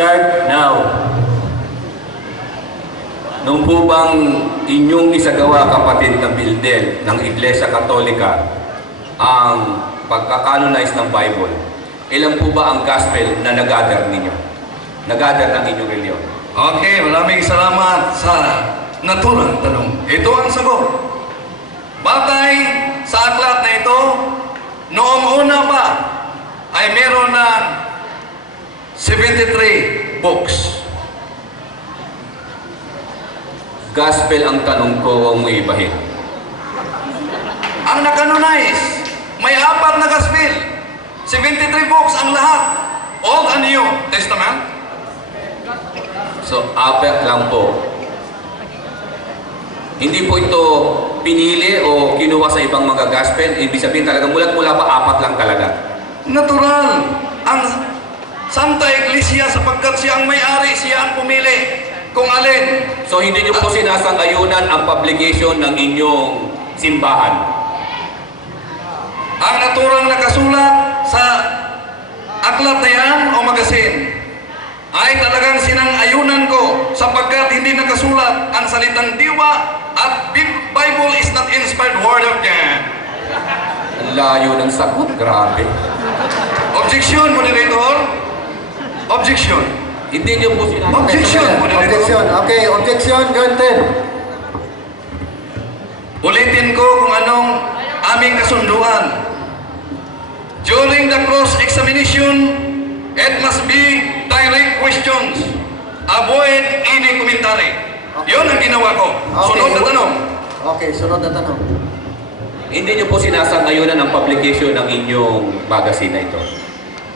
Start now. Nung po bang inyong isagawa, kapatid na builder ng Iglesia Katolika, ang pagkakanonize ng Bible, ilan po ba ang gospel na nag-gather ninyo? Nag-gather ng inyong reliyon? Okay, maraming salamat sa naturang tanong. Ito ang sagot. Batay sa aklat na ito, noong una pa ay meron na 73 books. Gospel ang tanong ko, huwag mo ibahin. Ang nakanonize, may 4 na gospel. 73 books ang lahat. Old and New Testament. So, apat lang po. Hindi po ito pinili o kinuha sa ibang mga gospel. Ibig sabihin talaga, mula pa 4 lang talaga. Natural. Ang Santa Iglesia, sapagkat siya ang may-ari, siya ang pumili kung alin. So, hindi niyo po sinasang-ayunan ang publication ng inyong simbahan. Ang naturang nakasulat sa aklat na yan o magasin ay talagang sinang-ayunan ko sapagkat hindi nakasulat ang salitang diwa at Bible is not inspired word of God. Ang layo ng sagot, grabe. Objection, moderator. Objection. Hindi niyo po sinasang. Objection, moderator. Objection. Okay, objection granted. Ulitin ko kung anong aming kasunduan. During the cross-examination, it must be direct questions. Avoid any commentary. Yun ang ginawa ko. Sunod na tanong. Okay, sunod na tanong. Hindi niyo po sinasang-ayunan ang publication ng inyong magazine na ito.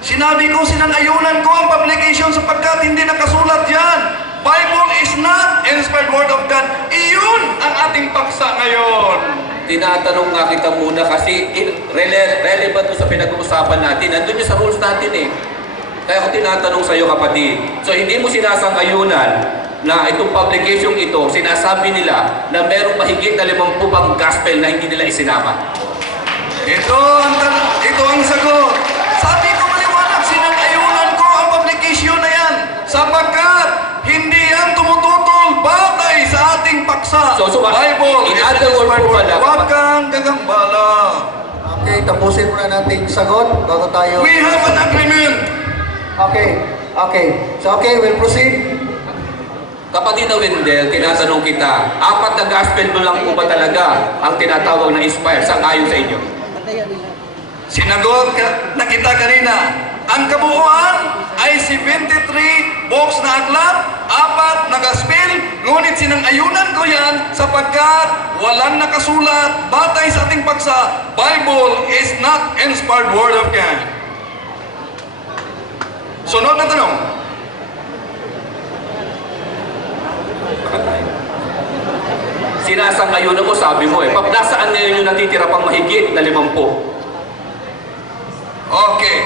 Sinabi ko, sinang-ayunan ko ang publication sapagkat hindi nakasulat yan. Bible is not inspired word of God. Iyon ang ating paksa ngayon. Tinatanong nga kita muna kasi relevant to sa pinag-uusapan natin. Nandun yung sa rules natin eh. Kaya ako tinatanong sa iyo, kapatid. So hindi mo sinasang-ayunan na itong publication ito, sinasabi nila na merong mahigit na 50 pang gospel na hindi nila isinama. Ito ang sagot. Sabi ko maliwanag, sinang-ayunan ko ang publication na yan sapagkat hindi yan tumututol batay sa ating paksa. So, Bible in is other words inspired po word. pala, Huwag kang gagambala. Okay, tapusin muna natin sagot bago tayo. We have an agreement. Okay, okay. So okay, we'll proceed. Kapatid na Wendell, tinatanong kita, 4 na gospel mo lang po ba talaga ang tinatawag na inspire? Sang-ayon sa inyo? Sinagot na kita kanina. Ang kabuuan ay 73 books na aklat, 4 na gospel, ngunit sinang-ayunan ko yan sapagkat walang nakasulat batay sa ating paksa. Bible is not inspired word of God. Sunod na tanong. Sinasang-ayunan mo, sabi mo eh. Nasaan ngayon yung natitira pang mahigit na 50? Okay,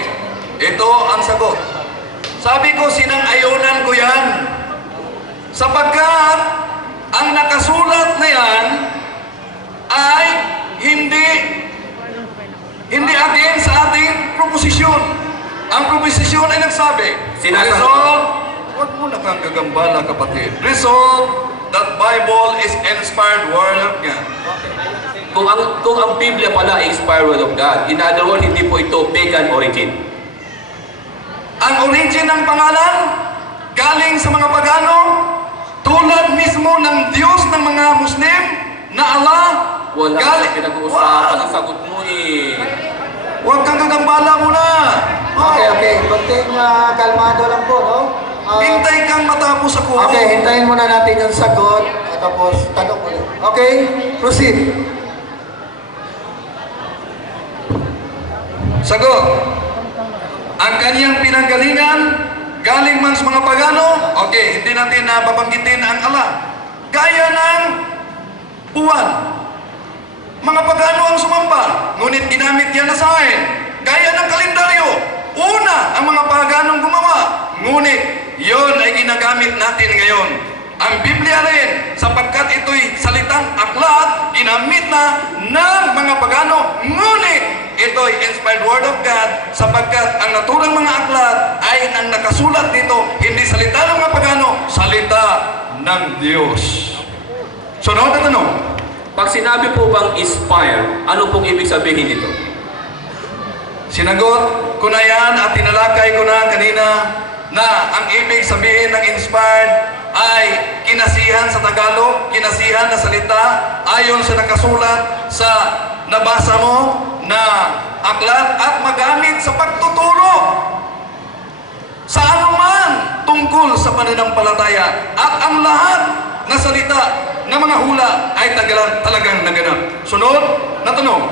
ito ang sagot. Sabi ko, sinang-ayunan ko yan sapagkat ang nakasulat na yan ay hindi atin sa ating proposisyon. Ang proposisyon ay nagsabi, resolve, huwag mo na kang gagambala, kapatid. Resolve that Bible is inspired word of God. Kung ang Biblia pala ay inspired word of God, in other words, hindi po ito pagan origin. Ang origin ng pangalan, galing sa mga pagano, tulad mismo ng Diyos ng mga Muslim, na Allah, Wala galing. ka pinag-uusapan ang sagot mo eh. Huwag kang gagambala muna. Okay, okay. Konting kalmado lang po, no? Hintay kang matapos ako. Okay, hintayin muna natin yung sagot at tapos tanong ulit. Okay, proceed. Sagot. Ang kaniyang pinanggalingan, galing man sa mga pagano, okay, hindi natin na babanggitin ang Allah. Gaya ng buwan. Mga pagano ang sumamba, ngunit ginamit yan na sa akin. Gaya ng kalendaryo, una ang mga paganong gumawa, ngunit yon ay ginagamit natin ngayon. Ang Biblia rin, sapagkat ito'y salitang aklat, ginamit na ng mga pagano, ngunit ito'y inspired word of God, sapagkat ang naturang mga aklat ay dahil ang nakasulat dito, hindi salita ng mga pagano, salita ng Diyos. Sunod na tanong. Pag sinabi po bang inspire, ano pong ibig sabihin nito? Sinagot ko na yan at tinalakay ko na kanina na ang ibig sabihin ng inspired ay kinasihan sa Tagalog, kinasihan na salita ayon sa nakasulat sa nabasa mo na aklat at magamit sa pagtuturo sa anuman tungkol sa pananampalataya at ang lahat na salita ng mga hula ay talagang naganap. Sunod na tanong.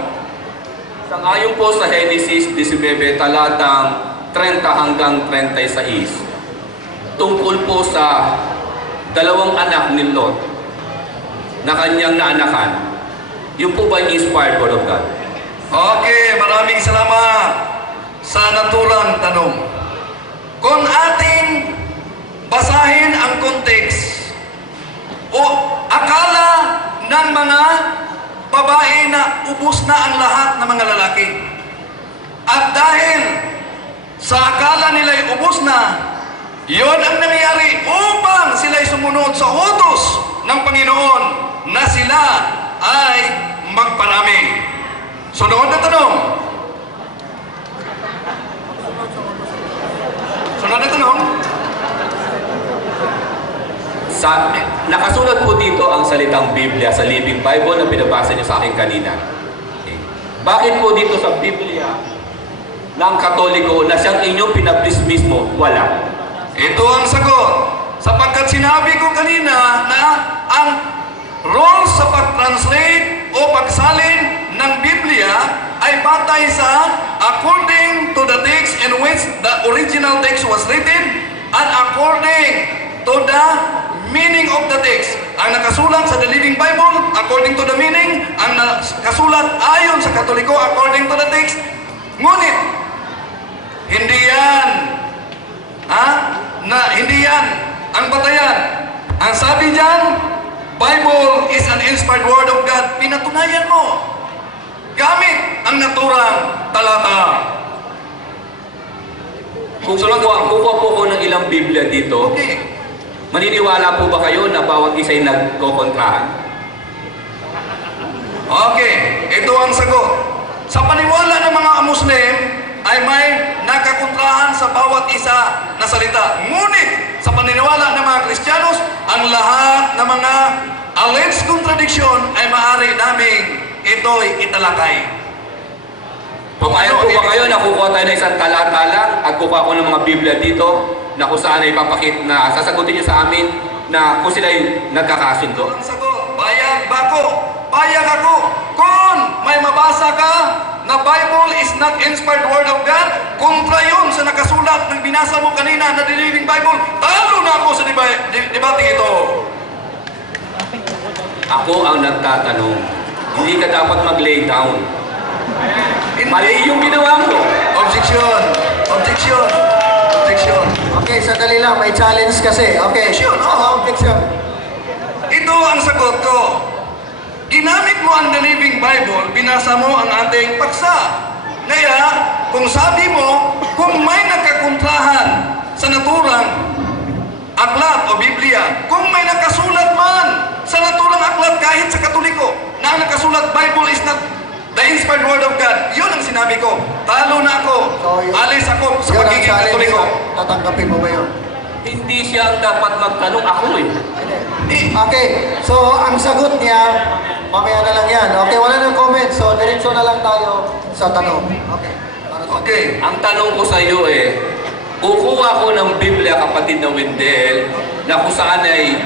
Sangayon po sa Genesis 19, talatang 30 hanggang 36, tungkol po sa dalawang anak ni Lot na kanyang naanakan. Yun po ba yung inspired word of God? Okay, maraming salamat sa naturang tanong. Kung ating basahin ang context o akala ng mga babae na ubos na ang lahat ng mga lalaki. At dahil sa akala nila'y ubos na, yon ang nangyayari upang sila'y sumunod sa utos ng Panginoon na sila ay magparami. Sunod na tanong. Sunod na tanong. Nakasulat po dito ang salitang Biblia sa Living Bible na binabasa niyo sa akin kanina. Okay. Bakit po dito sa Biblia ng Katoliko na siyang inyong pinablis mismo, wala? Ito ang sagot. Sapagkat sinabi ko kanina na ang role sa pag-translate o pagsalin ng Biblia ay batay sa according to the text in which the original text was written and according to the meaning of the text. Ang nakasulat sa The Living Bible, according to the meaning. Ang nakasulat ayon sa Katoliko, according to the text. Ngunit, hindi yan, hindi yan ang batayan. Ang sabi diyan, Bible is an inspired word of God. Pinatunayan mo gamit ang naturang talata. Kung kukuha po ko ng ilang Biblia dito, Okay. maniniwala po ba kayo na bawat isa'y nagkokontrahan? Okay, ito ang sagot. Sa paniwala ng mga Muslim ay may nakakontrahan sa bawat isa na salita. Ngunit sa paniniwala ng mga Kristiyanos, ang lahat ng mga alleged contradiction ay maaari naming ito'y italakay. Kung ayaw po ba kayo na kukuha tayo ng isang talata lang at kukuha ko ng mga Biblia dito na kung saan ay papakit na sasagutin niyo sa amin na kung sila'y nagkakasundo? Ang sagot, bayag ba ko? Bayag ako. Kung may mabasa ka na Bible is not inspired word of God, kontra yun sa nakasulat ng binasa mo kanina na The Living Bible, talo na ako sa debate ito. Ako ang nagtatanong. Hindi ka dapat mag-lay down. Mali yung ginawa mo. Objection. Objection. Objection. Okay, sandali lang. May challenge kasi. Okay. Objection, oo. Objection. Ito ang sagot ko. Ginamit mo ang The Living Bible, binasa mo ang ating paksa. Kaya, kung sabi mo, kung may nagkakontrahan sa naturang aklat o Biblia, kung may nakasulat man sa naturang aklat kahit sa Katoliko, na ang nakasulat Bible is not the inspired word of God, yun ang sinabi ko. Talo na ako. Alis ako sa Yun ang pagiging challenge. Katoliko. Tatanggapin mo ba yun? Hindi siya ang dapat magtanong. Ako eh. Okay, so ang sagot niya, mamaya na lang yan. Okay, wala nang comment. So, diretso na lang tayo sa tanong. Okay. Para sa Okay. Ang tanong ko sa iyo kukuha ko ng Biblia, kapatid na Wendell, na kung saan ay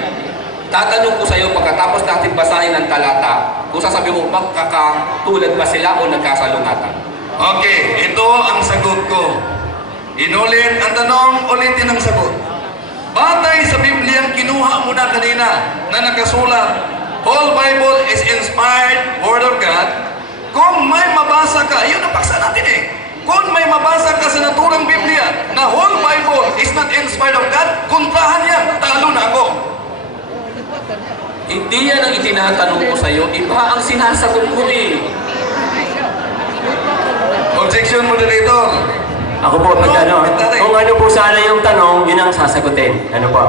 tatanong ko sa iyo pagkatapos natin basahin ang talata, kung sasabihin mo, magkakatulad ba sila o nagkasalungatan? Okay, ito ang sagot ko. Inulit ang tanong, ulitin ang sagot. Batay sa Bibliang kinuha mo na kanina na nakasulat, whole Bible is inspired word of God. Kung may mabasa ka, yun ang paksa natin eh. Kung may mabasa ka sa naturang Biblia na whole Bible is not inspired of God, kontrahan yan, talo na ako. Hindi yan ang itinatanong ko sa iyo, iba ang sinasagot ko eh. Objection, moderator. Ako po, No, ano, komentary. kung ano po sana yung tanong, yun ang sasagutin. Ano po?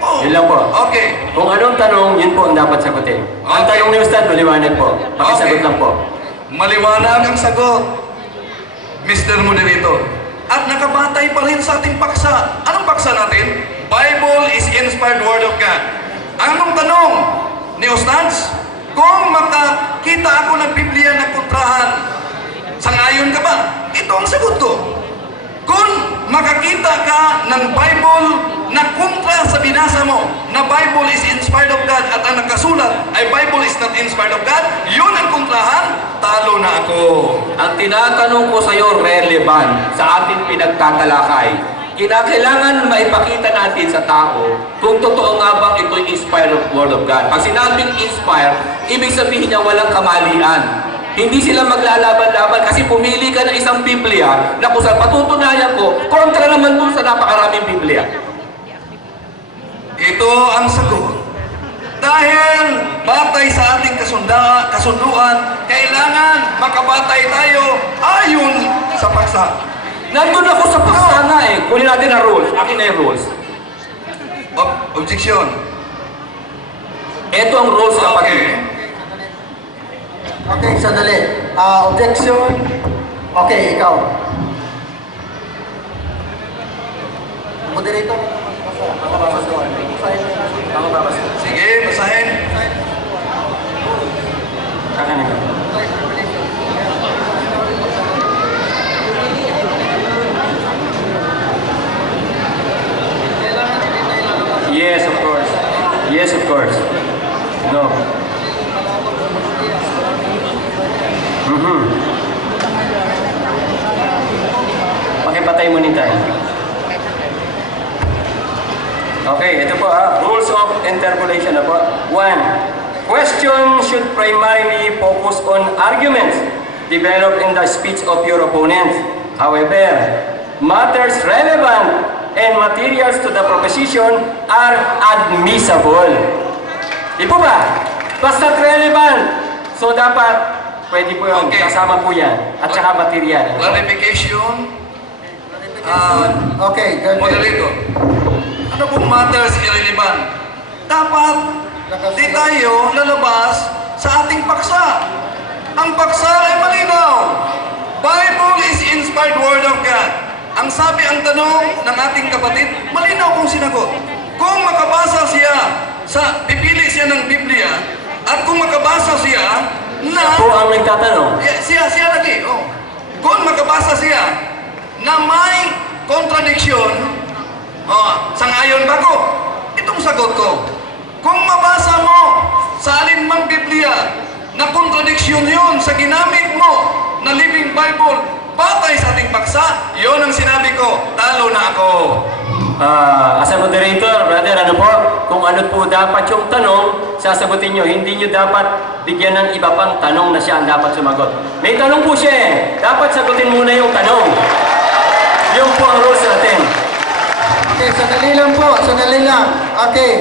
Oh, Yun lang po. Okay. Kung anong tanong, yun po ang dapat sagutin. Ang Okay. tanong ni Ustad, maliwanag po. Pakisagot Okay. lang po. Maliwanag ang sagot, Mr. Moderator. At nakabatay pa rin sa ating paksa. Anong paksa natin? Bible is inspired word of God. Anong tanong ni Ustads? Kung makakita ako ng Biblia na kontrahan, sangayon ka ba? Ito ang sagot ko. Kung makakita ka ng Bible na kontra sa binasa mo, na Bible is inspired of God at ang nakasulat ay Bible is not inspired of God, yun ang kontrahan, talo na ako. Ang tinatanong ko sa iyo, relevant sa ating pinagtatalakay. Kinakailangan maipakita natin sa tao kung totoo nga bang ito'y inspired word of God. Pag sinabing inspired, ibig sabihin niya walang kamalian. Hindi sila maglalaban-laban kasi pumili ka ng isang Biblia na kung saan patutunayan ko, kontra naman dun sa napakaraming Biblia. Ito ang sagot. Dahil batay sa ating kasunduan, kailangan makabatay tayo ayon sa paksa. Nandun ako sa paksa nga eh. Kunin natin ang rules. Akin na yung rules. Objection. Ito ang rules, kapatid. Okay. Okay, sandali. Objection. Okay, ikaw. Moderator. Sige, basahin. Kakanin. Yes, of course. Yes, of course. No. Pakipatay mo ni tayo. Okay, ito po rules of interpolation na po. 1. Question should primarily focus on arguments developed in the speech of your opponent. However, matters relevant and materials to the proposition are admissible. Di po ba? Basta relevant. So dapat, pwede po yun, Okay. kasama po yan. At saka material. Clarification. Okay, good. Moderator. Ano pong matters irrelevant? Dapat di tayo lalabas sa ating paksa. Ang paksa ay malinaw. Bible is inspired word of God. Ang sabi, ang tanong ng ating kapatid, malinaw kung sinagot. Kung makabasa siya pipili siya ng Biblia, at kung makabasa siya na... Po ang nagtatanong. Siya lagi, oh. Kung makabasa siya na may contradiction, sangayon ba ko? Itong sagot ko. Kung mabasa mo sa alinmang Biblia na contradiction yun sa ginamit mo na Living Bible, batay sa ating paksa, yun ang sinabi ko, talo na ako. As a moderator, brother, ano po, kung ano po dapat yung tanong, sasagutin nyo. Hindi nyo dapat bigyan ng iba pang tanong na siya ang dapat sumagot. May tanong po siya eh. Dapat sagutin muna yung tanong. Yung po ang rules natin. Okay, sandali lang po. Sandali lang. Okay.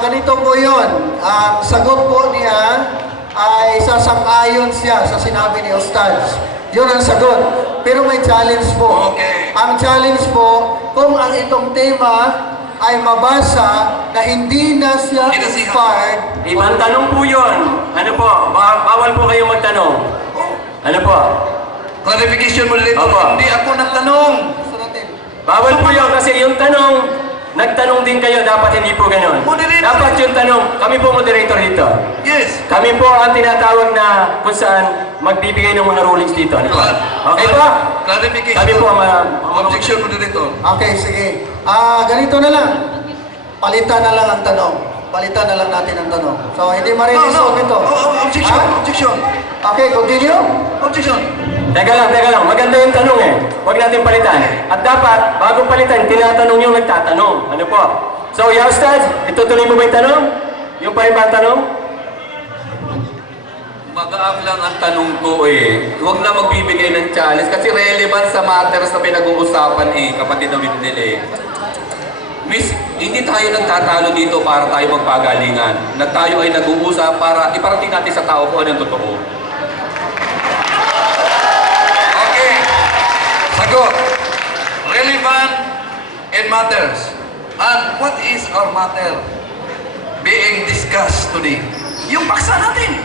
Ganito po yun. Ang sagot po niya ay sasang-ayon siya sa sinabi ni Ustads. Yun ang sagot. Pero may challenge po. Okay. Ang challenge po, kung ang itong tema ay mabasa na hindi na siya Inasihan. inspired, Ibang tanong po yun. Ano po, bawal po kayong magtanong. Ano po? Clarification mo dito, Opo. hindi ako nagtanong. gusto natin. Bawal po yun kasi yung tanong, nagtanong din kayo, dapat hindi po ganun. Moderator. Dapat yung tanong, kami po moderator dito. Yes. Kami po ang tinatawag na kung saan magbibigay ng mga rulings dito. Ano po? Okay po? Clarification. Kami po ang Objection mo dito. Okay, sige. Ganito na lang. Palitan na lang ang tanong. Palitan na lang natin ang tanong. So, hindi mariresolve ito. Objection. Ha? Objection. Okay, continue. Objection. Teka lang. Maganda yung tanong eh. Huwag natin palitan. At dapat, bago palitan, tinatanong yung nagtatanong. Ano po? So, Yaustad, itutuloy mo ba yung tanong? Yung pa rin ba ang tanong? Magaang lang ang tanong ko eh. Huwag na magbibigay ng challenge kasi relevant sa matters na pinag-uusapan eh, kapatid na Bibdil eh. Miss, hindi tayo nagtatalo dito para tayo magpagalingan. Tayo ay nag-uusap para iparating natin sa tao kung ano ang totoo. Okay. Sagot. sagot. Relevant and matters. And what is our matter being discussed today? Yung paksa natin.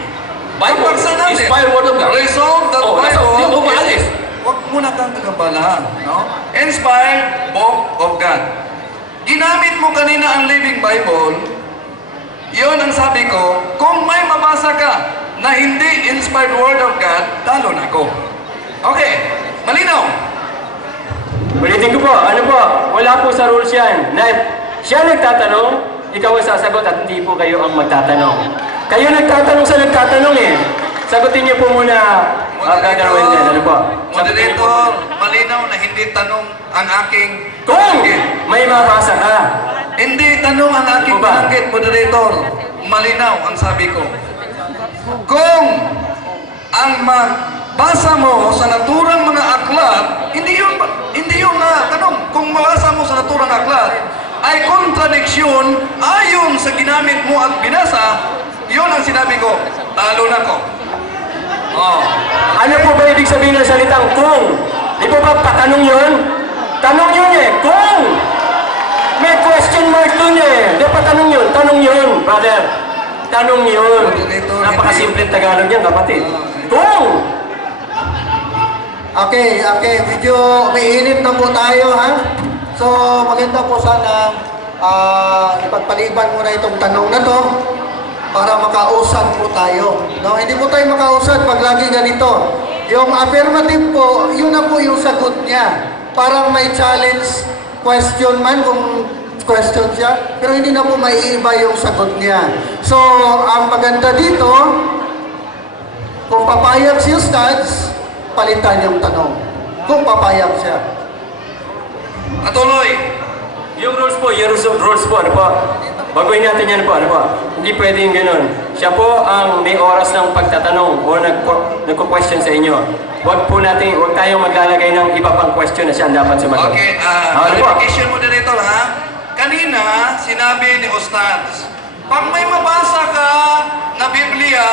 Bible, Yung paksa natin. inspired word of God. Resolve that Oh, nasa- Bible di mo maalis. Huwag muna kang kagambalahan. No? Inspired book of God. Ginamit mo kanina ang Living Bible. Yun ang sabi ko, kung may mabasa ka na hindi inspired word of God, talo na ako. Okay, malinaw. Ulitin ko po, ano po, wala po sa rules yan. Na siya nagtatanong, ikaw ang sasagot at hindi po kayo ang magtatanong. Kayo nagtatanong sa nagtatanong eh. Sagutin niyo po muna, Brother Wendell, ano po? Sagutin niyo po. Moderator, malinaw na hindi tanong ang aking Kung banggit. may mabasa ka, Hindi tanong ang aking Ano ba? banggit, moderator. Malinaw ang sabi ko. Kung ang mabasa mo sa naturang mga aklat, hindi yun na tanong. Kung mabasa mo sa naturang aklat, ay kontradiksyon ayon sa ginamit mo at binasa, yun ang sinabi ko, talo na ko. Oh. ano po ba ibig sabihin ng salitang kung? Di po ba patanong yun? Tanong yun eh, kung! May question mark dun eh. Di pa tanong yun, brother. Tanong yun. Napakasimpleng Tagalog yan, kapatid. Kung! Okay, medyo umiinit na po tayo, ha? So, maganda po sana ipagpaliban muna itong tanong na to para makausad po tayo. No? Hindi po tayo makausad pag lagi ganito. Yung affirmative po, yun na po yung sagot niya. Parang may challenge question man kung question siya, pero hindi na po maiiba yung sagot niya. So, ang maganda dito, kung papayag si Ustads, palitan yung tanong. Kung papayag siya. Patuloy. Yung rules po, ano po? Baguhin natin yan po, ano po? Hindi pwedeng ganun. Siya po ang may oras ng pagtatanong o nagko-question sa inyo. Huwag tayong maglalagay ng iba pang question na siya ang dapat sumagot. Okay, Ano po? clarification moderator ha. Kanina, sinabi ni Ustads, pag may mabasa ka na Biblia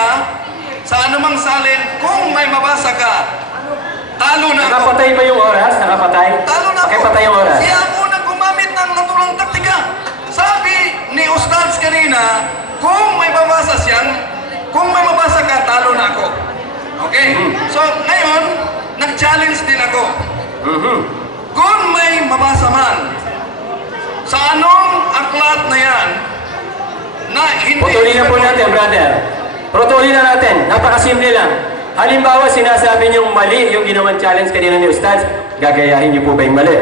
sa anumang salin, kung may mabasa ka, talo na ako. Nakapatay ba yung oras? Nakapatay? Talo na ako. Pakipatay yung oras. Siya ako nang gumamit ng naturang taktika. Sabi ni Ustads kanina, kung may mabasa ka, talo na ako. Okay? So, ngayon, nag-challenge din ako. Kung may mabasa man, sa anong aklat na yan, na hindi... Putulin na po natin, brother. Putulin na natin. Napakasimple lang. Halimbawa, sinasabi niyong mali yung ginawang challenge kanina ni Ustaz, gagayahin niyo po ba yung mali?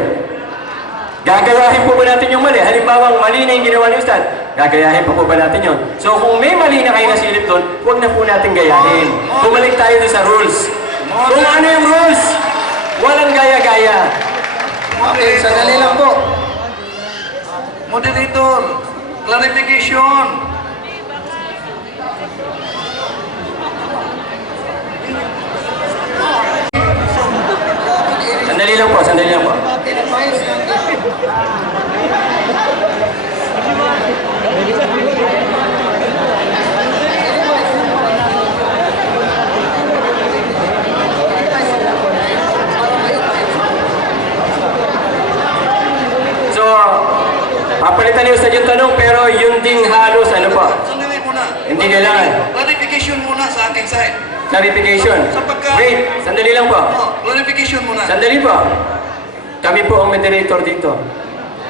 Gagayahin po ba natin yung mali? Halimbawa, mali na yung ginawa ni Ustaz, gagayahin po ba natin yun? So, kung may mali na kayo nasilip doon, huwag na po natin gayahin. Bumalik tayo doon sa rules. Kung ano yung rules, walang gaya-gaya. Okay, sandali lang po. Moderator, clarification. Sandali lang po, sandali lang po. So, papalitan niyo sa yung tanong, pero yun ding halos, ano po? Sandali muna. Hindi kailangan. Clarification muna sa aking side. Clarification. Wait, sandali lang po. Oh, clarification muna. Sandali po. Kami po ang moderator dito.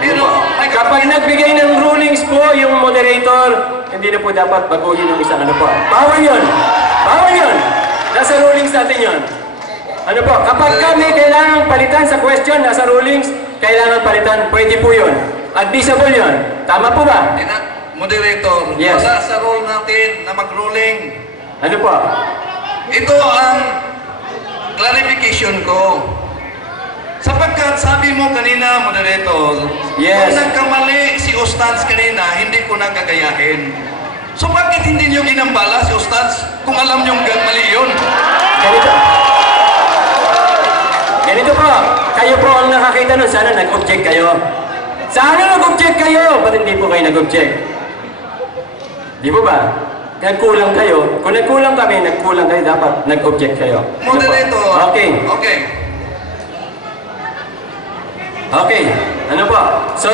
Pero, Kapag nagbigay ng rulings po yung moderator, hindi na po dapat baguhin yung isang ano po. Bawal yun. Bawal yun. Nasa rulings natin yun. Ano po, kapag kami kailangan palitan sa question, nasa rulings, kailangan palitan, pwede po yun. Advisable yun. Tama po ba? Moderator, Yes. wala sa role natin na mag-ruling. Ano po? Ito ang clarification ko. Sapagkat sabi mo kanina, moderator, Yes. kung nagkamali si Ustads kanina, hindi ko nagagayahin. So bakit hindi niyo ginambala si Ustads kung alam niyong mali yun? Ganito. Ganito po. Kayo po ang nakakita nun. Sana nag-object kayo. Sana nag-object kayo. Ba't hindi po kayo nag-object? Di po ba? Nagkulang kayo. Kung nagkulang kami, nagkulang kayo. Dapat nag-object kayo. Ano po? Moderator. Okay. Okay. Okay, ano po? So,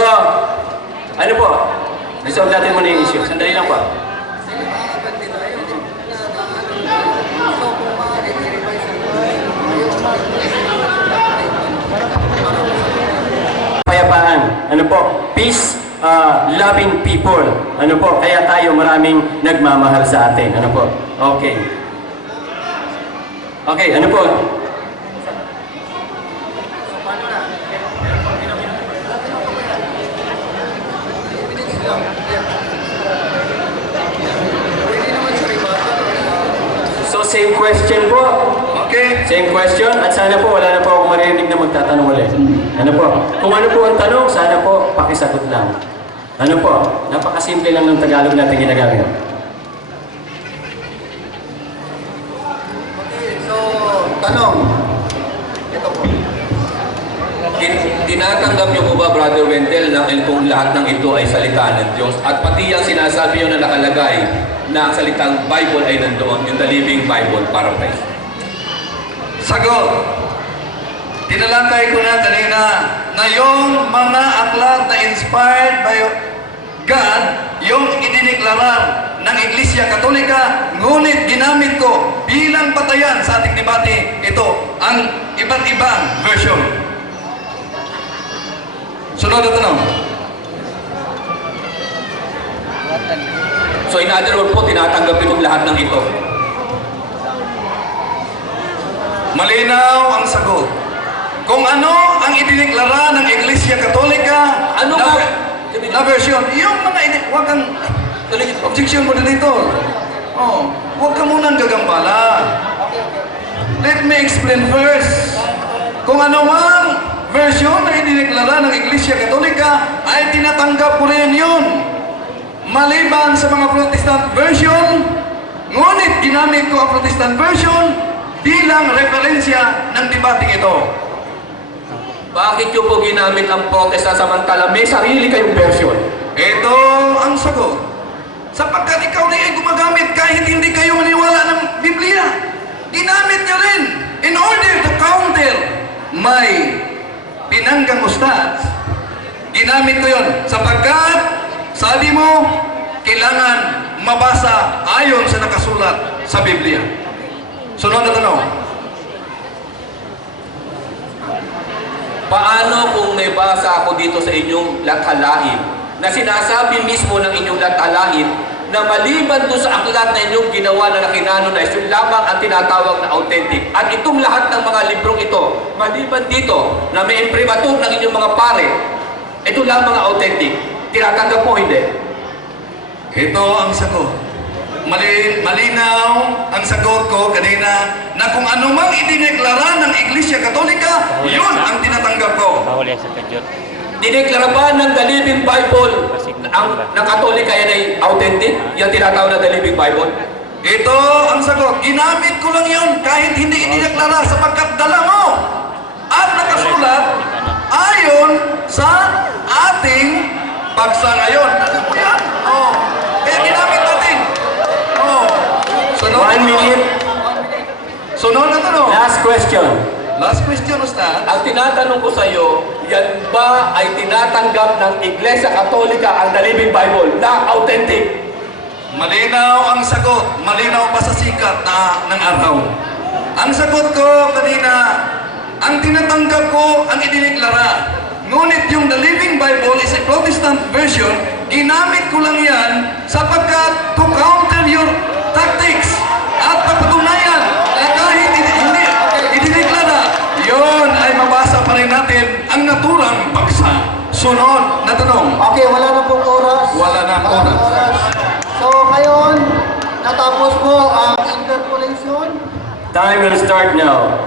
ano po? Resolve natin muna yung issue. Sandali lang po. Kapayapaan. Ano po? Peace, loving people. Ano po? Kaya tayo maraming nagmamahal sa atin. Ano po? Okay. Okay, ano po? So, same question po. Okay? Same question, at sana po wala na po akong maririnig na magtatanong ulit. Ano po? Kung ano po ang tanong, sana po pakisagot lang. Ano po? Napakasimple lang ng Tagalog natin ginagamit. Okay, so, tanong. Ito po. Tinatanggap niyo po ba, Brother Wendell, na kung lahat ng ito ay salita ng Diyos? At pati ang sinasabi niyo na nakalagay na ang salitang Bible ay nandoon, yung The Living Bible, paraphrase. Sagot. Tinalakay ko na kanina na yung mga aklat na inspired by God, yung idiniklara ng Iglesia Katolika, ngunit ginamit ko bilang batayan sa ating debate, ito, ang iba't ibang version. Sunod na tanong. So in other words po, tinatanggap niyo lahat ng ito. Malinaw ang sagot. Kung ano ang idiniklara ng Iglesia Katolika, Ano na, ba? na version, yung mga huwag kang objection mo dito. Oh, huwag ka munang gagambala. Let me explain first. Kung ano mang version na idiniklara ng Iglesia Katolika, ay tinatanggap ko rin yun. Maliban sa mga Protestant version, ngunit ginamit ko ang Protestant version bilang referensya ng debating ito. Bakit niyo po ginamit ang protesta samantala may sarili kayong version? Ito ang sagot. Sapagkat ikaw rin ay gumagamit kahit hindi kayo maniwala ng Biblia. Ginamit niya rin in order to counter my pinanggang ustads. Ginamit ko yun sapagkat sabi mo, kailangan mabasa ayon sa nakasulat sa Biblia. Sunod na tanong. Paano kung may basa ako dito sa inyong latalain na sinasabi mismo ng inyong latalain na maliban doon sa aklat na inyong ginawa na nakinanonize, yun lamang ang tinatawag na authentic. At itong lahat ng mga librong ito, maliban dito na may imprimatur ng inyong mga pare, ito lamang ang authentic. Tinatanggap mo, hindi? Ito ang sagot. Malinaw ang sagot ko kanina na kung anumang idineklara ng Iglesia Katolika, yun ang tinatanggap ko. Bawal yan sa kadyot. Dineklara ba ng The Living Bible ang ng Katolika yan ay authentic? Yan tinatawag na The Living Bible? Ito ang sagot. Ginamit ko lang yun kahit hindi idineklara sapagkat dala mo at nakasulat ayon sa ating pagsa ngayon. Alam mo yan? Oh. Kaya ginamit natin. Oh. Sunod 1 minute. Sunod na tanong. Last question. Last question, Ustad. Ang tinatanong ko sa iyo, yan ba ay tinatanggap ng Iglesia Katolika ang The Living Bible na authentic? Malinaw ang sagot. Malinaw pa sa sikat ng araw. Ang sagot ko kanina, ang tinatanggap ko ang idineklara. Ngunit yung The Living Bible is a Protestant version, ginamit ko lang yan sapagkat to counter your tactics at papatunayan na kahit hindi idineklara, yun ay mabasa pa rin natin ang naturang paksa. Sunod na tanong. Okay, wala na pong oras. Wala na oras. So, ngayon, natapos po ang interpolation. Time will start now.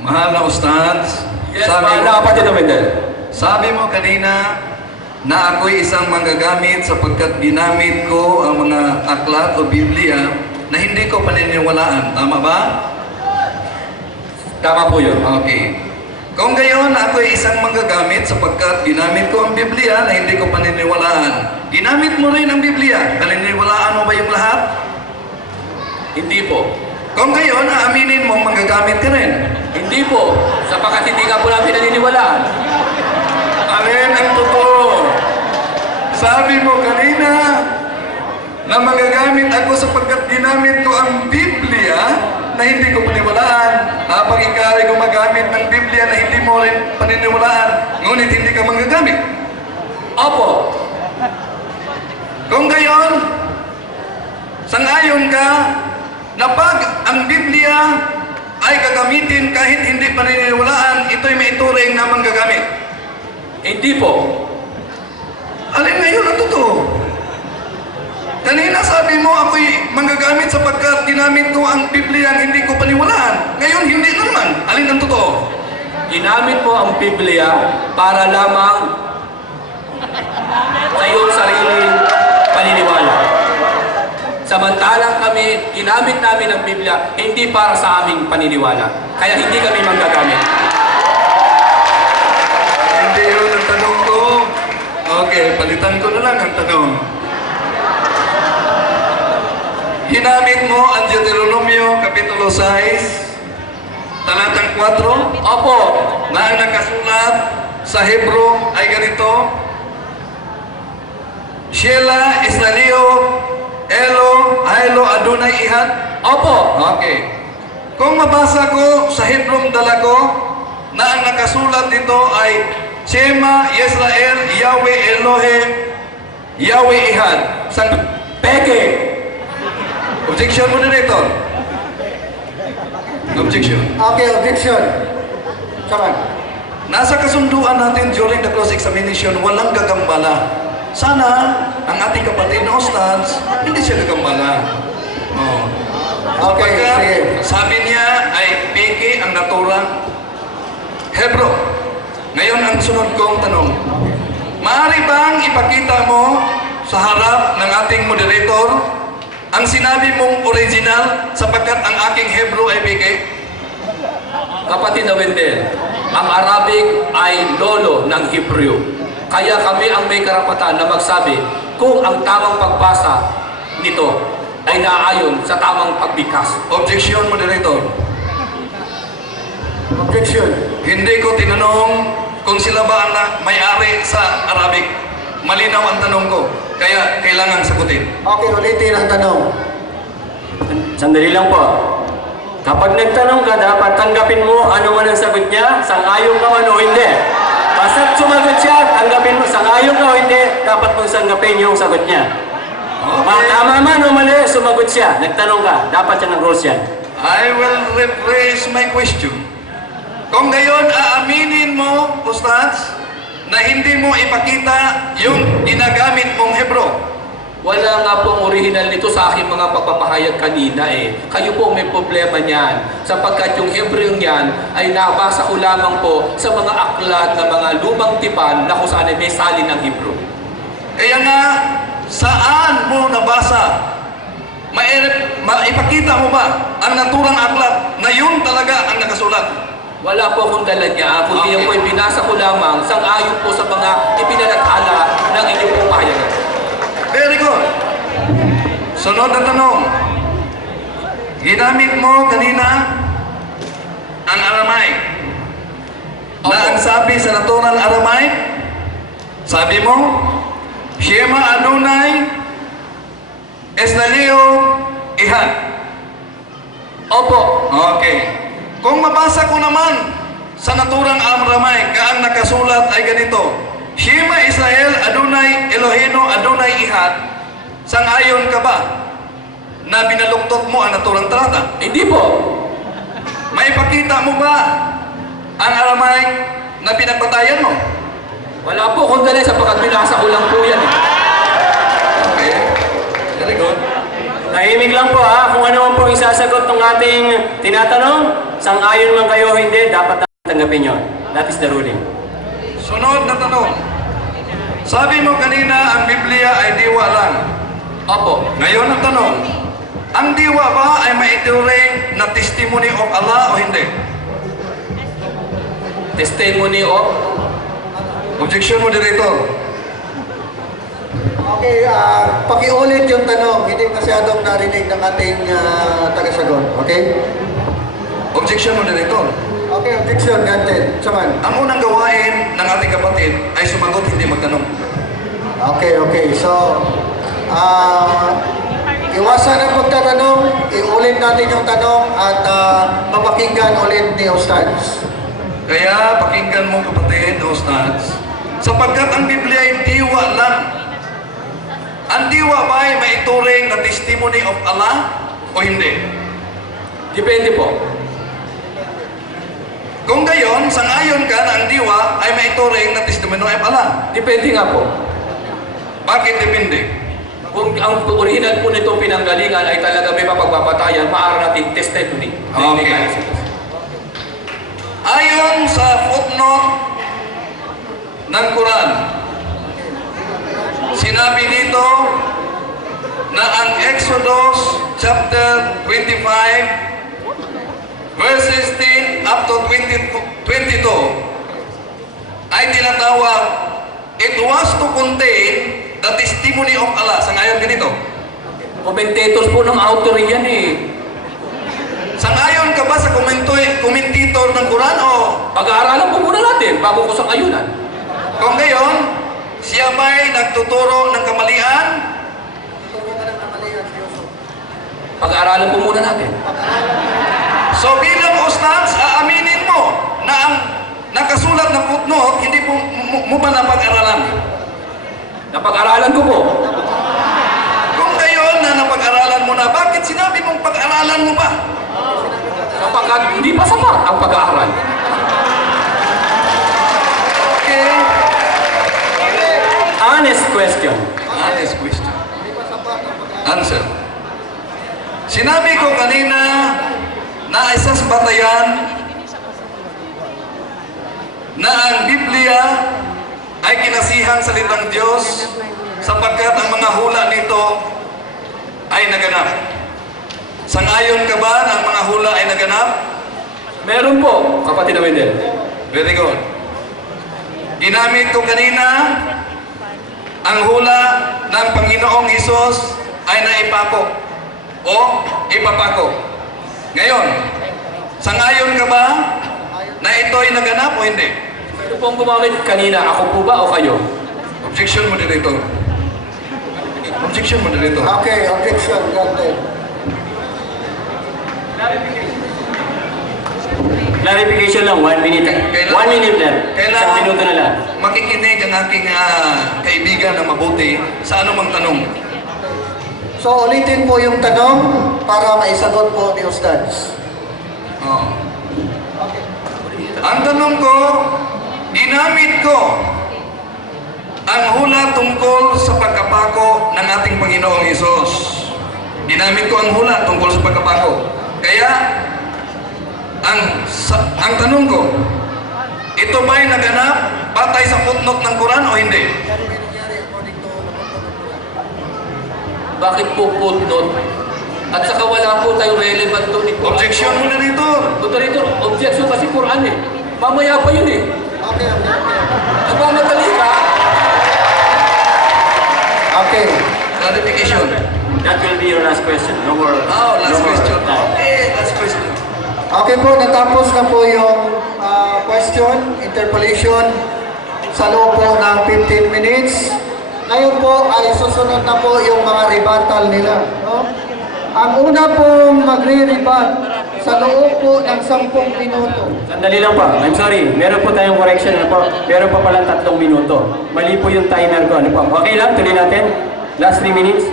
Mahal na Ustads, Yes, mahal na kapatid ng Wendell. sabi mo kanina na ako'y isang manggagamit sapagkat ginamit ko ang mga aklat o Biblia na hindi ko paniniwalaan. Tama ba? Tama po yun. Okay. Kung gayon, ako'y isang manggagamit sapagkat ginamit ko ang Biblia na hindi ko paniniwalaan. Ginamit mo rin ang Biblia. Paniniwalaan mo ba yung lahat? Hindi po. Kung gayon, aaminin mo manggagamit ka rin. Hindi po. Sapagkat hindi ka po namin naniniwalaan. Sabi mo kanina na magagamit ako sapagkat ginamit ko ang Biblia na hindi ko paniwalaan. Habang ikaw ay gumagamit ng Biblia na hindi mo rin paniniwalaan, ngunit hindi ka magagamit. Opo. Kung gayon, sangayon ka na pag ang Biblia ay gagamitin kahit hindi paniniwalaan, ito'y may ituring na manggagamit. Hindi po. Alin ngayon ang totoo? Kanina sabi mo ako'y manggagamit sapagkat ginamit ko ang Biblia ang hindi ko paniwalaan. Ngayon hindi naman. Alin ang totoo? Ginamit mo ang Biblia para lamang sa iyong sariling paniniwala. Samantalang kami, ginamit namin ang Biblia hindi para sa aming paniniwala. Kaya hindi kami manggagamit. Hindi yun ang tanong ko. Okay, palitan ko na lang ang tanong. Ginamit mo ang Deuteronomio Kapitulo 6, talatang 4, Opo. na ang nakasulat sa Hebro ay ganito: Shela Israelio Elo Hailo Adonai Ihad. Opo. Okay. Kung mabasa ko sa Hebrong dala ko na ang nakasulat dito ay Shema Yisrael Yahweh Elohe Yahweh Ihad. Peke. Objection, moderator. Objection. Okay, objection. Come on. Nasa kasunduan natin during the cross-examination, walang gagambala. Sana ang ating kapatid na Ustads, hindi siya gagambala. Oh. Okay, Sapagkat sige. sabi niya ay peke ang naturang Hebro. Ngayon ang sunod kong tanong. Maaari bang ipakita mo sa harap ng ating moderator ang sinabi mong original sapagkat ang aking Hebro ay peke? Kapatid na Wendell, ang Arabic ay lolo ng Hebrew. Kaya kami ang may karapatan na magsabi kung ang tamang pagbasa nito ay naayon sa tamang pagbigkas. Objection, moderator. Objection. Hindi ko tinanong kung sila ba ang may-ari sa Arabic. Malinaw ang tanong ko, kaya kailangan sagutin. Okay, ulitin ang tanong. Sandali lang po. Kapag nagtanong ka, dapat tanggapin mo ano man ang sagot niya, sang-ayon ka man o hindi. Basta't sumagot siya, tanggapin mo, sang-ayon ka o hindi, dapat mong tanggapin yung sagot niya. Tama man o mali, sumagot siya. Nagtanong ka, dapat siya ng rules yan. I will rephrase my question. Kung gayon, aaminin mo, Ustads, na hindi mo ipakita yung ginagamit mong Hebro. Wala nga pong original nito sa aking mga pagpapahayag kanina eh. Kayo po may problema niyan. Sapagkat yung Hebreo niyan ay nabasa ko lamang po sa mga aklat na mga lumang tipan na kung saan ay may salin ng Hebrew. Kaya nga, saan mo nabasa? Maipakita mo ba ang naturang aklat na yun talaga ang nakasulat? Wala po akong dala niya, kundi yan po ay binasa ko lamang sang-ayon po sa mga ipinanathala ng inyong pong pahayagan. Very good. Sunod na tanong. Ginamit mo kanina ang Aramaic. Na ang sabi sa naturang Aramaic, sabi mo, Shema Adonai Esnalio Ihad. Opo. Okay. Kung mabasa ko naman sa naturang Aramaic, ang nakasulat ay ganito, Shema Israel Adonai Eloheno Adonai Ihad. Sang-ayon ka ba na binaluktot mo ang naturang talata? Hindi po. May pakita mo ba ang Aramaic na pinagbatayan mo? Wala po akong dala sapagkat binasa ko lang po yan eh. Okay. Very good. Tahimik lang po ha, kung ano man po isasagot ng ating tinatanong, sang-ayon man kayo o hindi, dapat tanggapin nyo. That is the ruling. Sunod na tanong. Sabi mo kanina ang Biblia ay diwa lang. Opo. Ngayon ang tanong, ang diwa ba ay maituring na testimony of Allah o hindi? Testimony of Objection, moderator. Okay, pakiulit yung tanong. Hindi masyadong narinig ng ating tagasagot. Okay? Objection, moderator. Okay, objection, gantin. Saman. Ang unang gawain ng ating kapatid ay sumagot, hindi magtanong. Okay. So, iwasan ang pagtatanong, iulit natin yung tanong at mapakinggan ulit ni Ustads. Kaya pakinggan mo kapatid, Ustads, sapagkat ang Biblia ay diwa lang. Ang diwa ba ay maituring na testimony of Allah o hindi? Depende po. Kung gayon, sangayon ka na ang diwa ay maituring na testimony of Allah. Depende nga po. Bakit depende? Kung ang original po nito pinanggalingan ay talaga may mapagpapatayan, maaari natin testimony. Okay. Ayon sa footnote ng Quran, sinabi dito na ang Exodus chapter 25 verses 10 up to 22 ay tinatawag, it was to contain the testimony of Allah. Sangayon ganito. Commentators po ng author yan eh. Sangayon ka ba sa commentator ng Quran o Pag-aaralan po muna natin bago ko sa ayunan. kung gayon, siya ba'y nagtuturo ng kamalian? Pag-aaralan po muna natin. So bilang ustads, aaminin mo na ang nakasulat na footnote, hindi mo ba napag-aralan? Napag-aaralan ko po. Kung gayon na napag-aralan mo na, bakit sinabi mong pag-aralan mo ba? Sapagkat hindi pa sapat ang pag-aaral. Okay. Honest question. Honest question. Answer. Sinabi ko kanina na isang batayan na ang Biblia ay kinasihang salitang Diyos sapagkat ang mga hula nito ay naganap. Sangayon ka ba na ang mga hula ay naganap? Meron po, kapatid na Wendell. Very good. Ginamit ko kanina ang hula ng Panginoong Hesus ay naipako o ipapako. Ngayon, sangayon ka ba na ito ay naganap o hindi? Ito po ang gumamit kanina, ako po ba o kayo? Objection mo dito. Objection mo dito. Okay, objection, granted. Clarification lang, 1 minute. 1 minute lang. Isang minuto na lang. Makikinig ang aking kaibigan na mabuti sa anumang tanong. So, ulitin po yung tanong para maisagot po ni Ustads. Oh. Ang tanong ko, ginamit ko ang hula tungkol sa pagkapako ng ating Panginoong Hesus. Ginamit ko ang hula tungkol sa pagkapako. Kaya, ang tanong ko, ito ba'y naganap batay sa footnote ng Quran o hindi? Bakit po footnote? At saka wala po tayong relevant to ni Quran. Objection mo na dito. Dito, objection kasi Quran eh. Mamaya pa yun eh. Okay. Nagmamadali ka. Okay. Clarification. That will be your last question. No more. Oh, last no more question. time. Okay, last question. Okay po, natapos na po yung question, interpolation sa loob po ng 15 minutes. Ngayon po ay susunod na po yung mga rebuttal nila. No? Ang una pong magre-rebut sa loob po ng 10 minuto. Sandali lang po. I'm sorry. Meron po tayong correction na po. Meron pa palang 3 minuto. Mali po yung timer ko. Ano po? Okay lang? Tuloy natin. Last 3 minutes.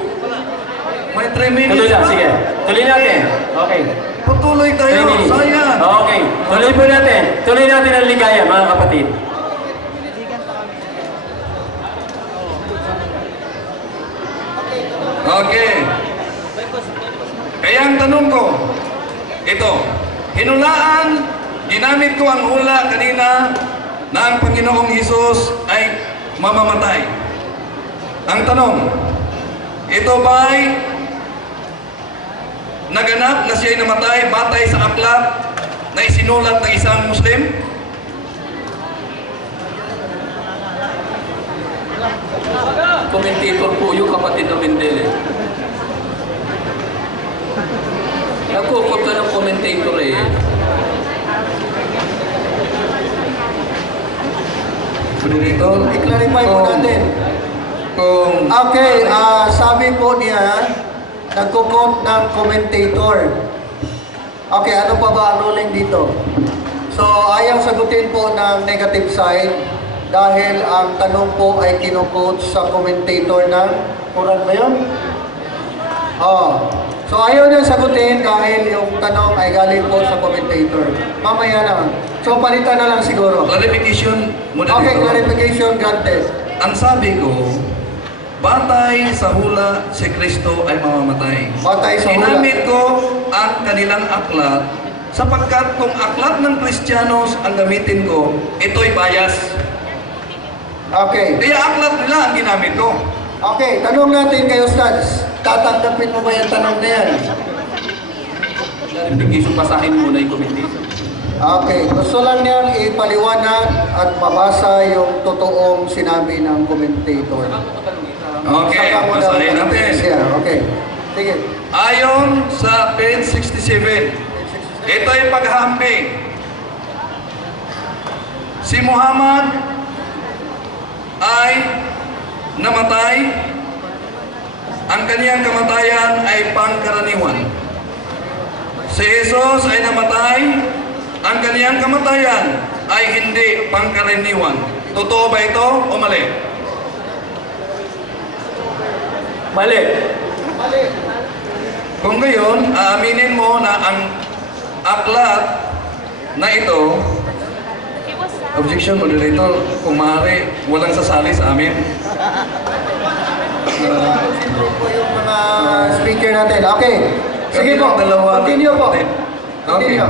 May 3 minutes. Tuloy lang. pa. Sige. Tuloy natin. Okay. Patuloy 3 tayo. minutes. Sayang. Okay. Tuloy po natin. Tuloy natin ang ligaya, mga kapatid. Okay. Kaya ang tanong ko, ito, hinulaan, ginamit ko ang hula kanina na ang Panginoong Hesus ay mamamatay. Ang tanong, ito ba'y naganap na siya'y namatay batay sa aklat na isinulat ng isang Muslim? Commentator po yung kapatid na Wendell eh. Nagkukot ka ng commentator eh. Pwede dito? I-clarify po natin. kung Okay, sabi po niya, nagkukot ng commentator. Okay, ano pa ba ang ruling dito? So, ayaw sagutin po ng negative side dahil ang tanong po ay kinukot sa commentator ng Quran ba yun? Oh. So, ayaw niya sagutin dahil yung tanong ay galing po sa commentator. Mamaya na. So, palitan na lang siguro. clarification muna Okay, dito. clarification granted. Ang sabi ko, batay sa hula si Kristo ay mamamatay. Batay sa hula. Ginamit ko ang kanilang aklat sapagkat kung aklat ng Kristiyanos ang gamitin ko, ito'y bias. Okay. Kaya aklat nila ang ginamit ko. Okay, tanong natin kayo, Stads. Tatanggapin mo ba yung tanong na yan? Clarification, basahin muna yung commentation. Okay, gusto lang niyang ipaliwanag at mabasa yung totoong sinabi ng commentator. Okay, Saka mo daw basahin natin. siya. Okay, sige. Ayon sa page 67, ito'y paghahambing. Si Muhammad ay namatay. Ang kaniyang kamatayan ay pangkaraniwan. Si Jesus ay namatay. Ang kaniyang kamatayan ay hindi pangkaraniwan. Totoo ba ito o mali? Mali. Kung gayon, aaminin mo na ang aklat na ito, objection moderator, kung maaari, walang sasali sa amin. Sino po yung mga speaker natin? Okay, sige po. Dalawa. Continue po. Okay. Continue.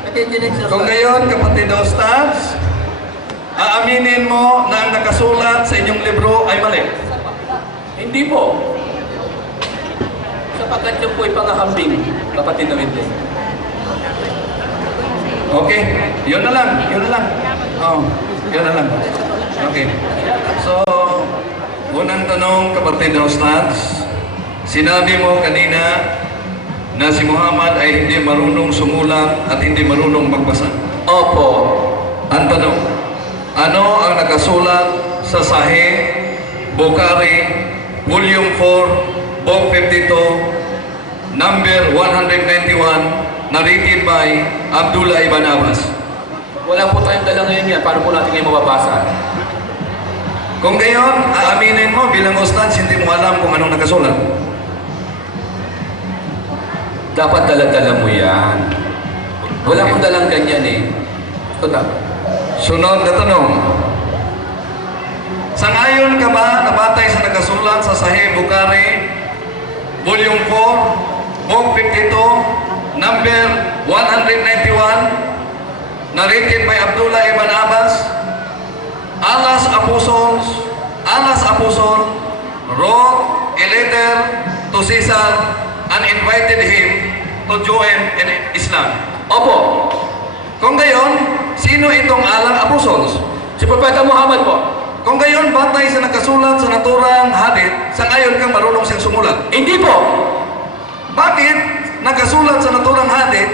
Nakikinig sa Kung gayon, kapatid Ostads, aaminin mo na ang nakasulat sa inyong libro ay mali. Hindi po. Sapagkat yung po ay pangahambing, kapatid na Wendell. Okay, yun na lang, yun na lang. Oh, yun na lang. Okay. So, unang tanong, kapatid Ostads, sinabi mo kanina na si Muhammad ay hindi marunong sumulat at hindi marunong magbasa. Opo. Ang tanong, ano ang nakasulat sa Sahih Bukhari, Volume 4, Book 52, number 191, narrated by Abdullah Ibn Abbas? Wala po tayong dala ngayon yan. Paano po natin ngayon mababasa? Kung gayon, aaminin mo bilang ustad, hindi mo alam kung anong nakasulat. Dapat dala-dala mo yan. Wala akong dalang ganyan eh. Ito dapat. Sunod na tanong. Sangayon ka ba na batay sa nakasulat sa Sahih Bukhari, Volume 4, Book 52, number 191, narrated by Abdullah Ibn Abbas, Allah's apostle wrote a letter to Caesar and invited him to join in Islam. Opo. Kung gayon, sino itong alang apostles? Si Propeta Muhammad po. Kung gayon, batay sa nakasulat sa naturang hadith, sa ngayon kang marunong siyang sumulat. Hindi po. Bakit nakasulat sa naturang hadith,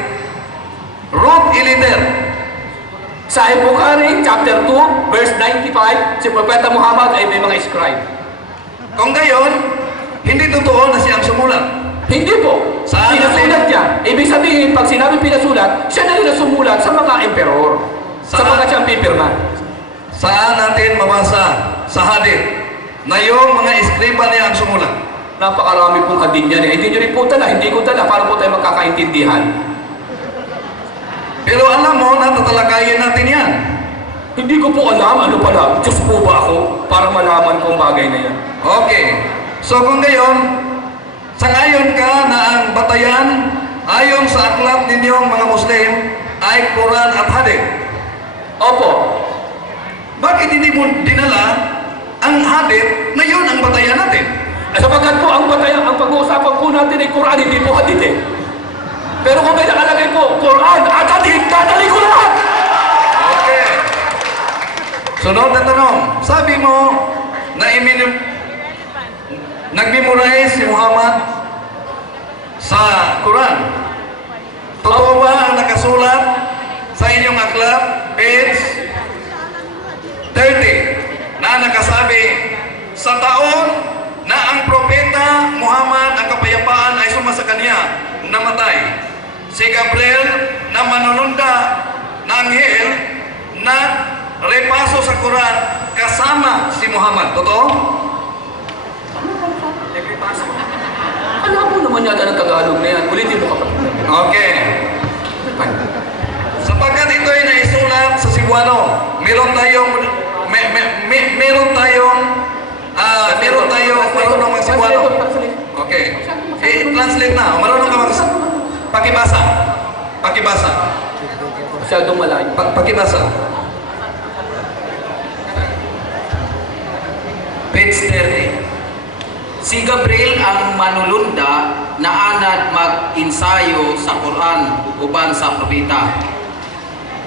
wrote a letter? Sa Bukhari, chapter 2, verse 95, si Propeta Muhammad ay may mga scribe. Kung gayon, hindi totoo na siyang sumulat. Hindi po. Saan Pinasulat niya. Ibig sabihin, pag sinabi pinasulat, siya na rin ang sumulat sa mga emperor. Sa Saan? mga siyang pipirma. Saan natin mabasa sa hadith na yung mga eskriba niya ang sumulat? Napakarami pong hadin yan eh. Hindi nyo rin po tala, hindi ko tala. Para po tayo magkakaintindihan. Pero alam mo, natatalakayin natin yan. Hindi ko po alam, ano pala, Diyos po ba ako? Para malaman kong bagay na yan. Okay. So kung gayon, sangayon ka na ang batayan ayon sa aklat ninyong mga Muslim ay Quran at Hadith. Opo. Bakit hindi mo dinala ang Hadith na yun ang batayan natin? Sapagkat po, ang batayan, ang pag-uusapan po natin ay Quran, hindi po hadith eh. Pero kung may nakalagay po, Quran at hadith, dadali ko lahat! Okay. Sunod na tanong. Sabi mo na nag-memorize si Muhammad sa Quran. Totoo ba ang nakasulat sa inyong aklat, page 30, na nakasabi, sa taon si Gabriel na manununda na anghel na repaso sa Quran kasama si Muhammad. Totoo? Alam mo naman yata ng Tagalog na yan. Ulitin mo kapatid. Okay. Sapagkat ito ay naisulat sa Cebuano, meron tayong marunong mag-Cebuano. Okay. I-translate na. Marunong ka pakibasa. Pakibasa. Masyadong malayo. Pakibasa. Page 30. Si Gabriel ang manulunda na anad mag-insayo sa Quran uban sa propeta.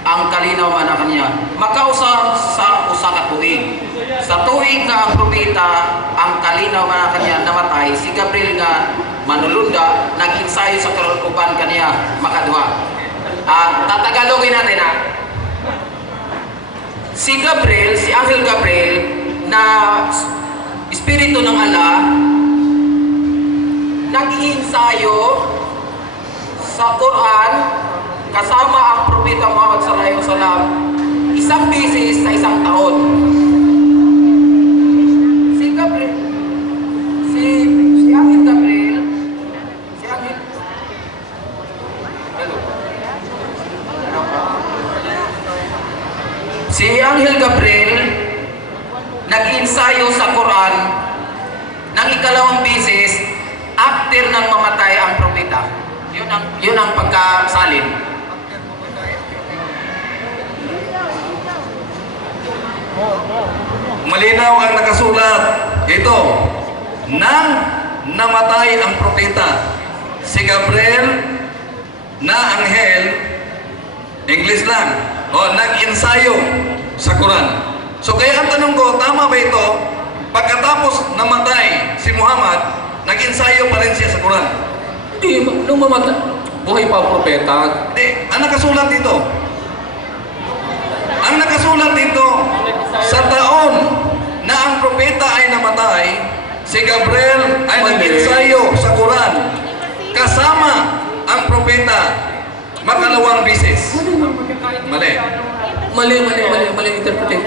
Ang kalinaw man na kanya. Makausa sa usa ka tuig. Sa tuig nga ang propeta ang kalinaw man na kanya namatay, si Gabriel nga manulunda nag-insayo sa Quran uban kaniya makaduha. Tatagalogin natin ha. Si Gabriel, si Anghel Gabriel na Espiritu ng Allah nag-iinsayo sa Quran kasama ang Propeta Muhammad sallallahu alaihi wasallam isang beses sa isang taon. Si Gabriel, si Anghel Gabriel, si Anghel Gabriel nag-iinsayo sa Quran ng ikalawang beses after nang mamatay ang propeta. Yun ang pagkasalin. Malinaw ang nakasulat. Ito, nang namatay ang propeta, si Gabriel na anghel, English lang, nag-ensayo sa Quran. So kaya ang tanong ko, tama ba ito? Pagkatapos namatay si Muhammad, nag-ensayo pa rin siya sa Quran. Hindi, nung mamatay, buhay pa ang propeta. Hindi, ang nakasulat dito. Ang nakasulat dito, sa taon na ang propeta ay namatay, si Gabriel ay nag-ensayo sa Quran kasama ang propeta makalawang bisis. Mali. Mali interpretation.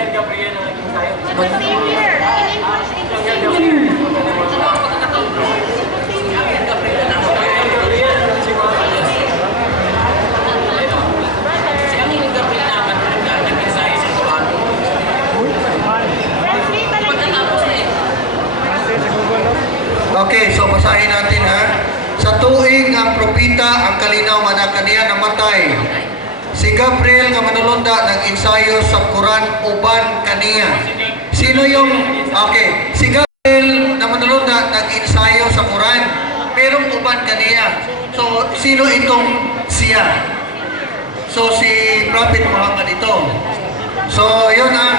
Okay, so basahin natin ha. Sa tuig ang propeta ang kalinaw man kaniya namatay. Si Gabriel nga manulunda nag-ensayo sa Quran uban kaniya. Sino yung si Gabriel na manulunda nag-ensayo sa Quran merong uban kaniya. So sino itong siya? So si Prophet Muhammad ito. So yun ang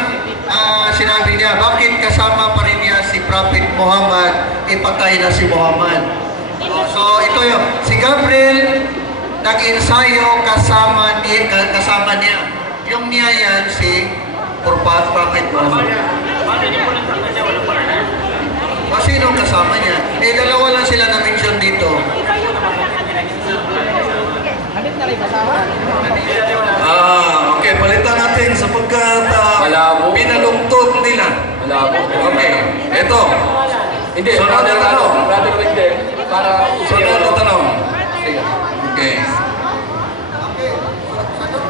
sinabi niya, bakit kasama pa rin niya si Prophet Muhammad, ipatay na si Muhammad. So ito yun, si Gabriel nag-ensayo kasama niya. Yung niya yan si Prophet Muhammad. O sino kasama niya? Dalawa lang sila na-mention dito. Okay, palitan natin sapagkat Malabo. pinalungtod nila. Malabo. Okay, ito. Hindi, Sunod na brother, tanong. brother, hindi. Para Sunod na tanong. Sige. Okay.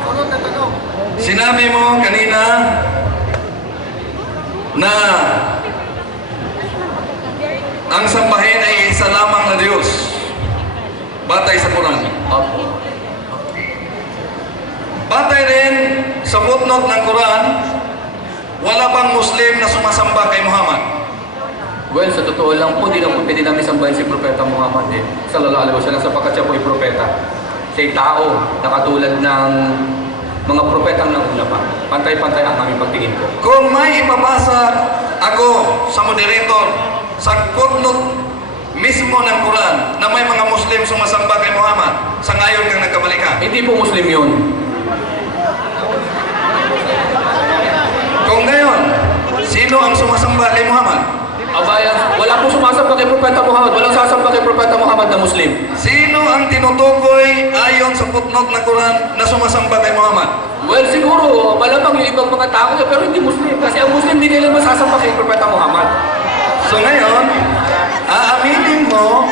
Sunod na tanong. Sinabi mo kanina na ang sambahin ay isa lamang na Diyos. Batay sa Quran. Opo. Batay rin sa footnote ng Quran, wala bang Muslim na sumasamba kay Muhammad? Well, sa totoo lang po, di lang po pwede namin sambahin si Propeta Muhammad sallallahu alaihi wasallam sapagkat siya po ay propeta. Siya'y tao na katulad ng mga propetang nauna pa. Pantay-pantay ang aming pagtingin ko. Kung may ipabasa ako sa moderator sa footnote mismo ng Quran na may mga Muslim sumasamba kay Muhammad, sa ngayon kang nagkamali ka. Hindi po Muslim yun. Kung ngayon, sino ang sumasamba kay Muhammad? Abaya, wala po sumasamba kay Propeta Muhammad. Walang sasamba kay Propeta Muhammad na Muslim. Sino ang tinutukoy ayon sa footnote na Quran na sumasamba kay Muhammad? Well, siguro, malamang yung ibang mga tao niya, pero hindi Muslim. Kasi ang Muslim, hindi nila masasamba kay Propeta Muhammad. So ngayon, aaminin mo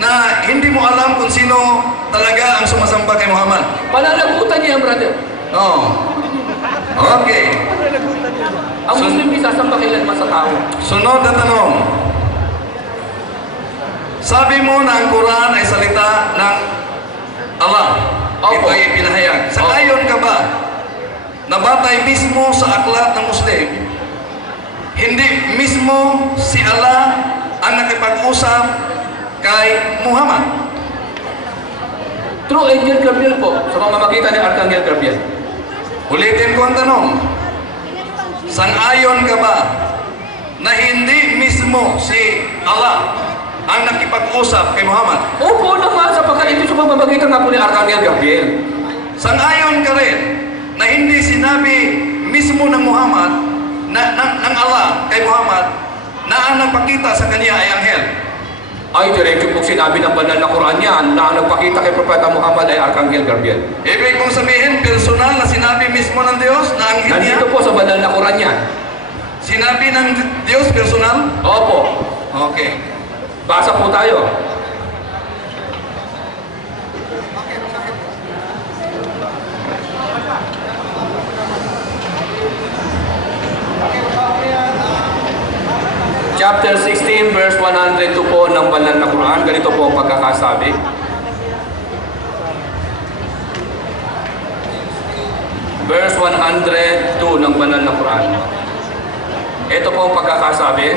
na hindi mo alam kung sino talaga ang sumasamba kay Muhammad. Pananagutan niya, brother. Oh. Okay. Ang Muslim, hindi sasamba kailanman sa tao. Sunod na tanong. Sabi mo na ang Quran ay salita ng Allah. Ito Opo. ay pinahayag. Sa Opo. ayon ka ba, nabatay mismo sa aklat ng Muslim, hindi mismo si Allah ang nakipag-usap kay Muhammad? True Angel Gabriel po, sa pamamagitan ni Archangel Gabriel. Ulitin ko ang tanong. Sang-ayon ka ba na hindi mismo si Allah ang nakipag-usap kay Muhammad? Opo naman, sapagkat ito sa pamamagitan nga po ni Archangel Gabriel. Sang-ayon ka rin na hindi sinabi mismo ng Muhammad, ng Allah kay Muhammad, na ang nagpakita sa kanya ay anghel. Ay, diretso po sinabi ng banal na Quran yan na ang nagpakita kay Propeta Muhammad ay Archangel Gabriel. Ibig kong sabihin, personal na sinabi mismo ng Diyos na anghel niya? Nandito po sa banal na Quran yan. Sinabi ng Diyos personal? Opo. Okay. Basa po tayo. Chapter 16, verse 102 po ng banal na Quran. Ganito po ang pagkakasabi. Verse 102 ng banal na Quran. Ito po ang pagkakasabi.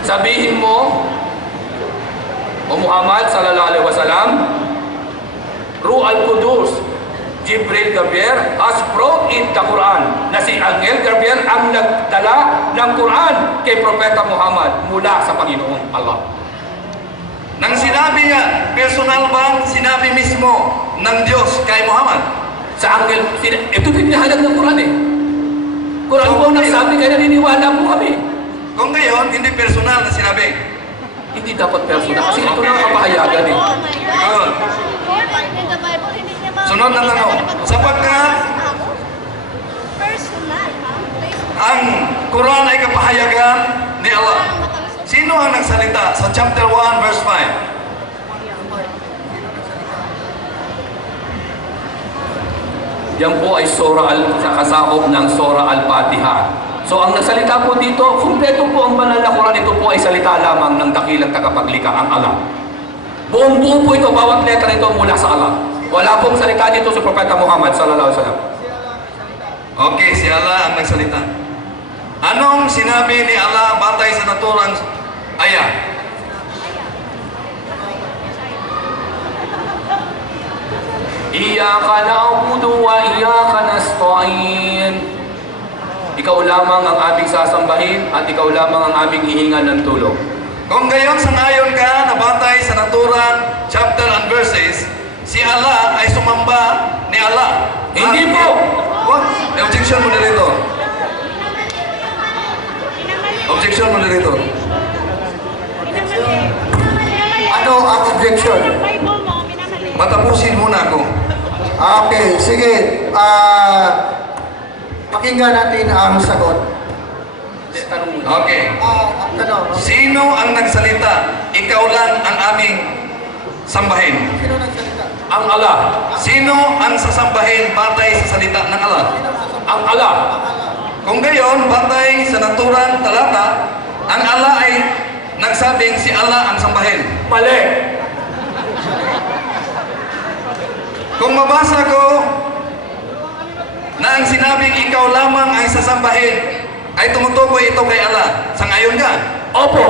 Sabihin mo, O Muhammad sallallahu alaihi wasallam, Ruh al-Qudus, Jibril Gabriel has brought in the Quran, na si Angel Gabriel ang nagdala ng Quran kay Propeta Muhammad mula sa Panginoong Allah. Nang sinabi niya, personal bang sinabi mismo ng Diyos kay Muhammad? Sa Angel, ito pinahayag ng Quran eh. Quran po nagsabi, kaya naniniwala po kami. Kung gayon, hindi personal na sinabi. Hindi dapat personal kasi ito na ang kapahayagan eh. Good. Sunod na tanong. Sapagkat ang Quran ay kapahayagan ni Allah, sino ang nagsalita sa chapter 1 verse 5? Yan po ay sa kasakop ng Surah Al-Fatiha. So ang nagsalita po dito, kumpleto po ang banal na Quran, ito po ay salita lamang ng dakilang tagapaglikha, ang Allah. Buong-buo po ito, bawat letra nito mula sa Allah. Wala pong salita dito sa Propeta Muhammad sallallahu alaihi wasallam. Okay, si Allah ang nagsalita. Anong sinabi ni Allah batay sa naturang ayah? Iyyaka na'budu wa iyyaka nasta'in. Ikaw lamang ang aming sasambahin at ikaw lamang ang aming hihingan ng tulong. Kung gayon sangayon ka na batay sa naturang chapter and verses, si Allah ay sumamba ni Allah. Hindi po! What? Objection, moderator. Objection, moderator. Ano ang objection? Patapusin muna ako. Okay, sige. Pakinggan natin ang sagot. Tanong muna. Okay. Ang tanong, Sino ang nagsalita? Ikaw lang ang aming sambahin. sino nagsalita? Ang Allah. Sino ang sasambahin batay sa salita ng Allah? Ang Allah. Kung gayon, batay sa naturang talata, ang Allah ay nagsabing si Allah ang sambahin. Mali. Kung mabasa ko na ang sinabing ikaw lamang ay sasambahin, ay tumutukoy ito kay Allah. Sangayon ka? Opo.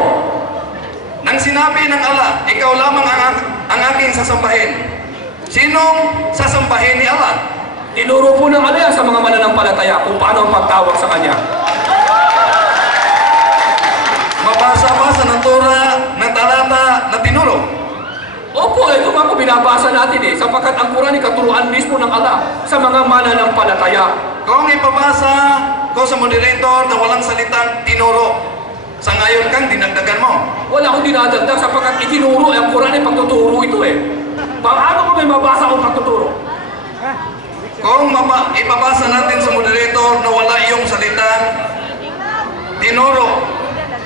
Nang sinabi ng Allah, ikaw lamang ang aking sasambahin, sinong sasambahin ni Allah? Tinuro po ng Allah sa mga mananampalataya kung paano ang pagtawag sa Kanya. Mabasa ba sa natura ng talata na tinuro? Opo, ito nga po binabasa natin eh, sapagkat ang Quran ay katuruan mismo ng Allah sa mga mananampalataya. Kung ipabasa ko sa moderator na walang salitang tinuro, sa dinagdagan mo. Wala akong dinadagdag sapagkat itinuro ang Quran ay pagtuturo ito eh. Paano ko may mabasa akong pagtuturo? Kung ipabasa natin sa moderator na wala yung salitang tinuro,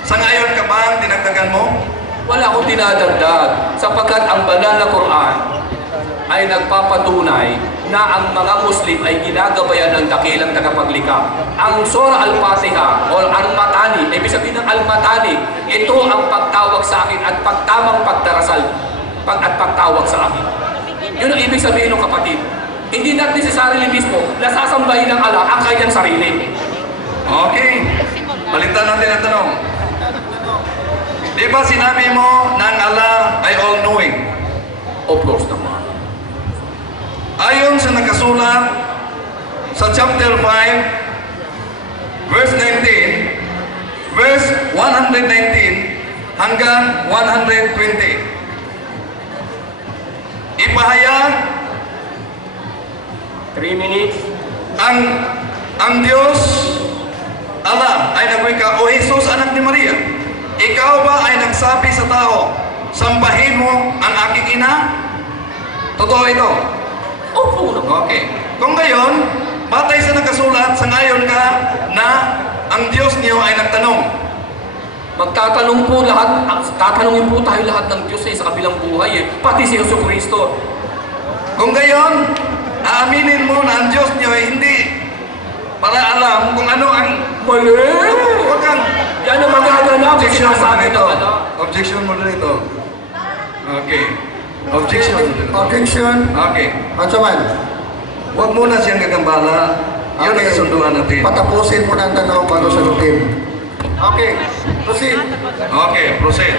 sa ngayon ka ba ang dinagdagan mo? Wala akong dinadagdag sapagkat ang banal na Quran ay nagpapatunay na ang mga Muslim ay ginagabayan ng dakilang tagapaglikha. Ang Surah Al-Fatiha o Al-Matani, ibig sabihin ng Al-Matani, ito ang pagtawag sa akin at pagtamang pagdarasal at pagtawag sa akin. Yun ang ibig sabihin ng kapatid. Hindi na necessarily mismo nasasambahin ng Allah ang kanyang sarili. Okay. Balitan natin ang tanong. Di ba sinabi mo na ang Allah ay all-knowing? Of course naman. Ayon sa nakasulat sa chapter 5, verse 19, verse 119 hanggang 120. Ipahayag 3 minutes. ang Diyos, Allah, ay nagwika, O Jesus, anak ni Maria, ikaw ba ay nagsabi sa tao, sambahin mo ang aking ina? Totoo ito? Opo naman. Okay. Kung gayon, batay sa nakasulat, sangayon ka na ang Diyos niyo ay nagtanong. Magtatanong po lahat, tatanungin po tayo lahat ng Diyos sa kabilang buhay pati si Jesucristo. Kung gayon, aaminin mo na ang Diyos niyo ay hindi para alam kung ano ang... Mali! Huwag kang... Yan ang magaganap. Objection Sinasabi ng moderator. Allah. Objection moderator. Okay. Objection moderator. Objection. Okay. Ansaman? Huwag muna siyang gagambala. Yun ang kasunduan natin. Patapusin mo na ang tanong bago sagutin. Okay. Proceed. Okay, proceed.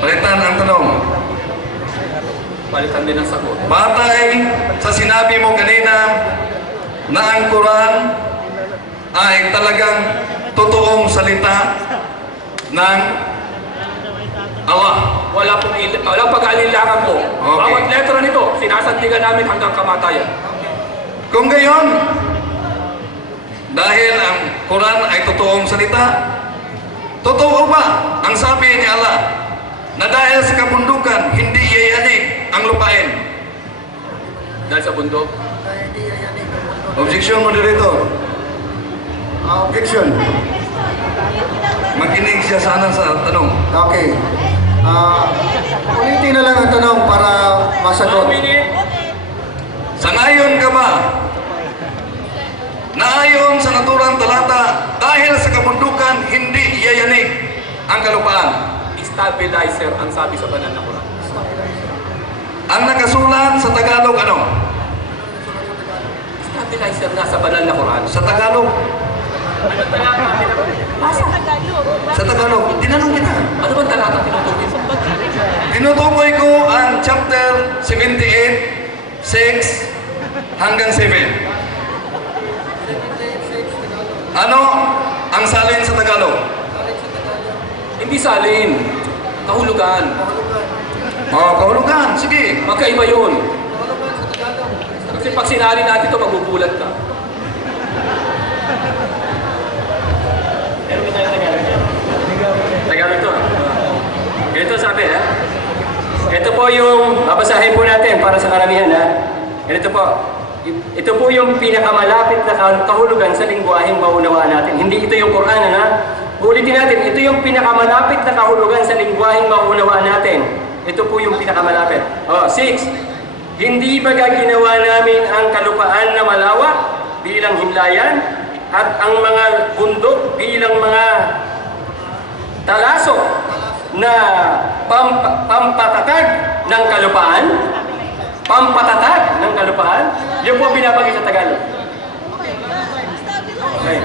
Palitan ang tanong. Palitan din ang sagot. Batay sa sinabi mo kanina na ang Quran ay talagang totoong salita ng Allah. Wala pag-alinlangan po. Okay. Bawat letra nito, sinasandigan namin hanggang kamatayan. Kung gayon, dahil ang Quran ay totoong salita, totoo ba ang sabi ni Allah na dahil sa kabundukan, hindi yayanig ang lupain? Dahil sa bundok. Objection, moderator. Objection. Makinig siya sana sa tanong. Okay. Ulitin na lang ang tanong para masagot. 1 minute. Sangayon ka ba na ayon sa naturang talata, dahil sa kabundukan, hindi yayanig ang kalupaan? Stabilizer ang sabi sa banal na Quran. Ang nakasulat sa Tagalog, ano? Stabilizer nga sa banal na Quran. Sa Tagalog. Sa Tagalog. Tinanong kita. Ano bang talata tinutukoy? Tinutukoy ko ang chapter 78, 6 hanggang 7. Ano ang salin sa Tagalog? Hindi salin. Kahulugan. Oh, kahulugan. Sige. Magkaiba yun. Kasi pag sinali natin ito, magbubulat ka. Tagalog to. Ganito sabi ha. Ito po yung babasahin po natin para sa karamihan ha. Ganito po. Ito po yung pinakamalapit na kahulugan sa lingwaheng maunawaan natin. Hindi ito yung Quran ha. Ulitin natin, ito yung pinakamalapit na kahulugan sa lingwaheng maunawaan natin. Ito po yung pinakamalapit. 6. Hindi ba ginawa namin ang kalupaan na malawak bilang himlayan at ang mga bundok bilang mga talaso na pampatatag ng kalupaan? Pampatatag ng kalupaan? Yun po binabagay sa Tagalog. Okay.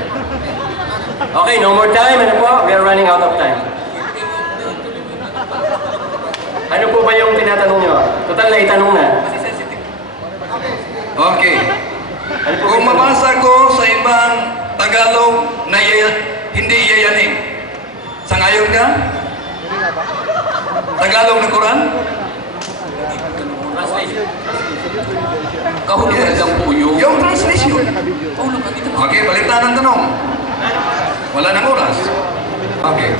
Okay, no more time. Ano po? We are running out of time. Ano po ba yung tinatanong nyo? Total na itanong na. Okay. Ano po Kung mabasa ko sa ibang Tagalog na hindi yayanig, sangayon ka? Tagalog na Quran? Translation. Kahulugan lang po yun. Yung translation. Kahulugan ito. Okay, balitan ang tanong. Wala nang oras. Okay.